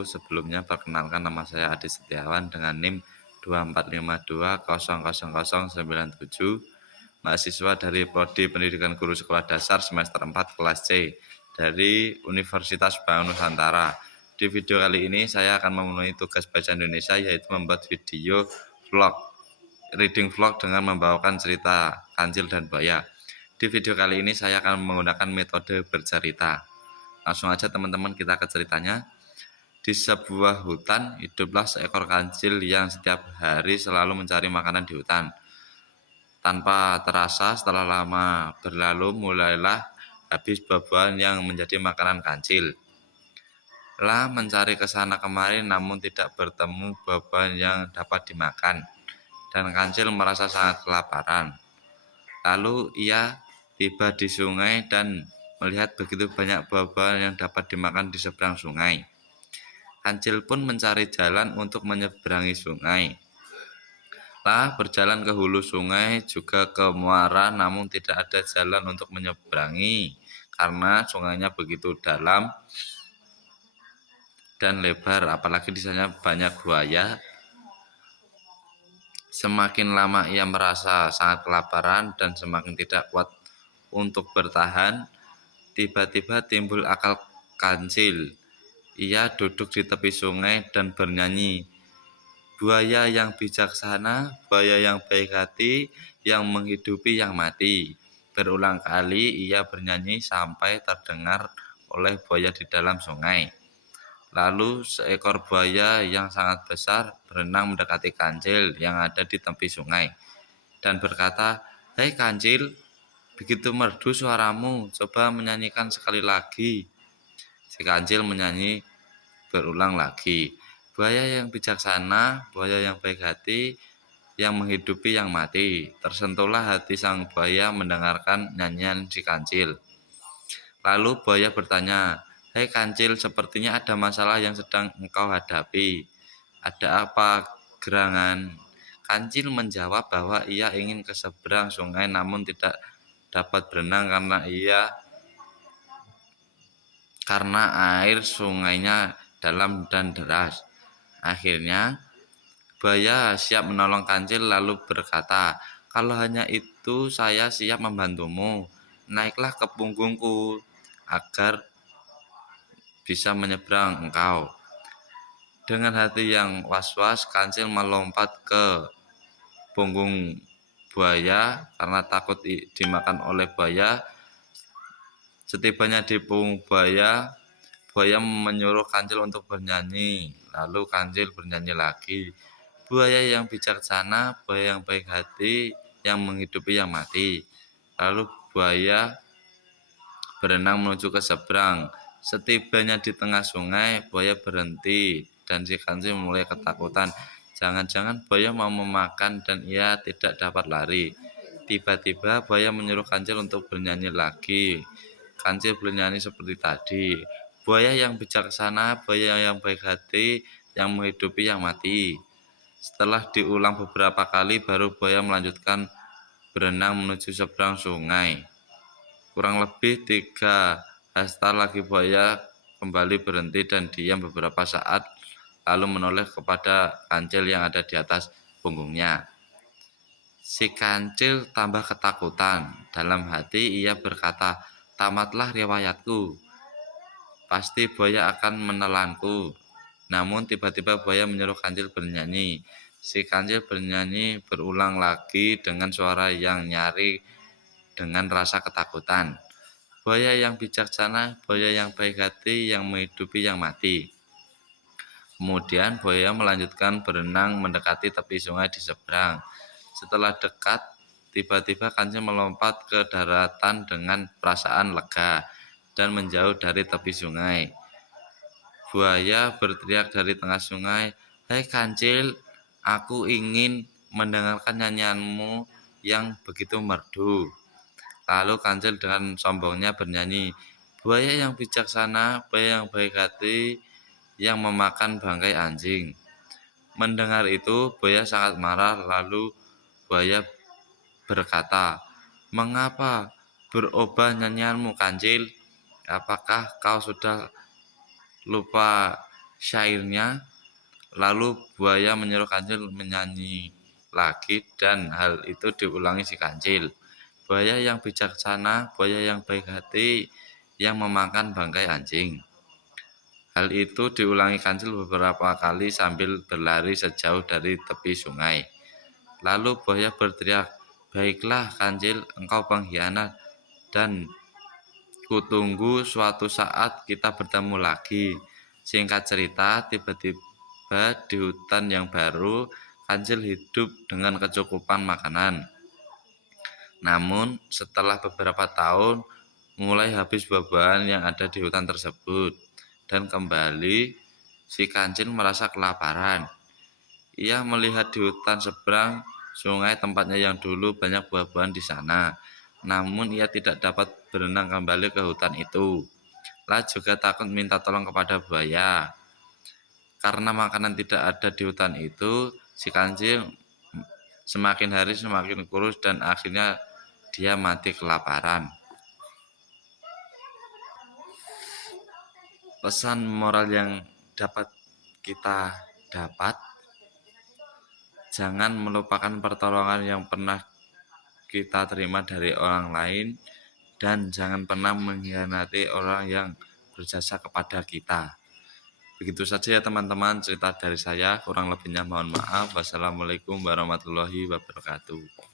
dulu. Sebelumnya perkenalkan, nama saya Adi Setiawan dengan NIM 2452000097, mahasiswa dari Prodi Pendidikan Guru Sekolah Dasar semester 4 kelas C dari Universitas Bank Nusantara. Di video kali ini saya akan memenuhi tugas bahasa Indonesia, yaitu membuat video reading vlog dengan membawakan cerita Kancil dan Buaya. Di video kali ini saya akan menggunakan metode bercerita. Langsung aja teman-teman, kita ke ceritanya. Di sebuah hutan hiduplah seekor kancil yang setiap hari selalu mencari makanan di hutan. Tanpa terasa, setelah lama berlalu, mulailah habis buah-buahan yang menjadi makanan kancil. Lah mencari ke sana kemari, namun tidak bertemu buah-buahan yang dapat dimakan, dan kancil merasa sangat kelaparan. Lalu ia tiba di sungai dan melihat begitu banyak buah-buahan yang dapat dimakan di seberang sungai. Kancil pun mencari jalan untuk menyeberangi sungai. Lah berjalan ke hulu sungai, juga ke muara, namun tidak ada jalan untuk menyeberangi karena sungainya begitu dalam dan lebar, apalagi di sana banyak buaya. Semakin lama ia merasa sangat kelaparan dan semakin tidak kuat untuk bertahan. Tiba-tiba timbul akal kancil. Ia duduk di tepi sungai dan bernyanyi, "Buaya yang bijaksana, buaya yang baik hati, yang menghidupi yang mati." Berulang kali ia bernyanyi sampai terdengar oleh buaya di dalam sungai. Lalu seekor buaya yang sangat besar berenang mendekati kancil yang ada di tepi sungai dan berkata, "Hei kancil, begitu merdu suaramu, coba menyanyikan sekali lagi." Si kancil menyanyi berulang lagi, "Buaya yang bijaksana, buaya yang baik hati, yang menghidupi yang mati." Tersentuhlah hati sang buaya mendengarkan nyanyian si kancil. Lalu buaya bertanya, "Hei kancil, sepertinya ada masalah yang sedang engkau hadapi. Ada apa gerangan?" Kancil menjawab bahwa ia ingin ke seberang sungai namun tidak dapat berenang karena air sungainya dalam dan deras. Akhirnya buaya siap menolong kancil lalu berkata, "Kalau hanya itu saya siap membantumu. Naiklah ke punggungku agar bisa menyeberang engkau." Dengan hati yang was-was, kancil melompat ke punggung buaya karena takut dimakan oleh buaya. Setibanya di punggung buaya, buaya menyuruh kancil untuk bernyanyi. Lalu kancil bernyanyi lagi, "Buaya yang bijaksana, buaya yang baik hati, yang menghidupi yang mati." Lalu buaya berenang menuju ke seberang. Setibanya di tengah sungai, buaya berhenti dan si kancil mulai ketakutan. Jangan-jangan buaya mau memakan dan ia tidak dapat lari. Tiba-tiba buaya menyuruh kancil untuk bernyanyi lagi. Kancil bernyanyi seperti tadi, "Buaya yang bijaksana, buaya yang baik hati, yang menghidupi yang mati." Setelah diulang beberapa kali, baru buaya melanjutkan berenang menuju seberang sungai. Kurang lebih 3 hasta lagi buaya kembali berhenti dan diam beberapa saat, lalu menoleh kepada kancil yang ada di atas punggungnya. Si kancil tambah ketakutan. Dalam hati ia berkata, "Tamatlah riwayatku. Pasti buaya akan menelanku." Namun tiba-tiba buaya menyuruh kancil bernyanyi. Si kancil bernyanyi berulang lagi dengan suara yang nyaring dengan rasa ketakutan, "Buaya yang bijaksana, buaya yang baik hati, yang menghidupi yang mati." Kemudian buaya melanjutkan berenang mendekati tepi sungai di seberang. Setelah dekat, tiba-tiba kancil melompat ke daratan dengan perasaan lega dan menjauh dari tepi sungai. Buaya berteriak dari tengah sungai, "Hei kancil, aku ingin mendengarkan nyanyianmu yang begitu merdu." Lalu kancil dengan sombongnya bernyanyi, "Buaya yang bijaksana, buaya yang baik hati, yang memakan bangkai anjing." Mendengar itu, buaya sangat marah. Lalu buaya berkata, "Mengapa berubah nyanyianmu, kancil? Apakah kau sudah lupa syairnya. Lalu buaya menyuruh kancil menyanyi lagi dan hal itu diulangi si kancil. Buaya yang bijaksana, buaya yang baik hati, yang memakan bangkai anjing. Hal itu diulangi kancil beberapa kali sambil berlari sejauh dari tepi sungai. Lalu buaya berteriak, "Baiklah kancil, engkau pengkhianat, dan kutunggu suatu saat kita bertemu lagi." Singkat cerita, tiba-tiba di hutan yang baru, kancil hidup dengan kecukupan makanan. Namun, setelah beberapa tahun, mulai habis buah-buahan yang ada di hutan tersebut. Dan kembali, si kancil merasa kelaparan. Ia melihat di hutan seberang sungai tempatnya yang dulu banyak buah-buahan di sana. Namun ia tidak dapat berenang kembali ke hutan itu. Lah juga takut minta tolong kepada buaya. Karena makanan tidak ada di hutan itu, si kancil semakin hari semakin kurus dan akhirnya dia mati kelaparan. Pesan moral yang dapat kita dapat, jangan melupakan pertolongan yang pernah kita terima dari orang lain, dan jangan pernah mengkhianati orang yang berjasa kepada kita. Begitu saja ya teman-teman cerita dari saya, kurang lebihnya mohon maaf. Wassalamualaikum warahmatullahi wabarakatuh.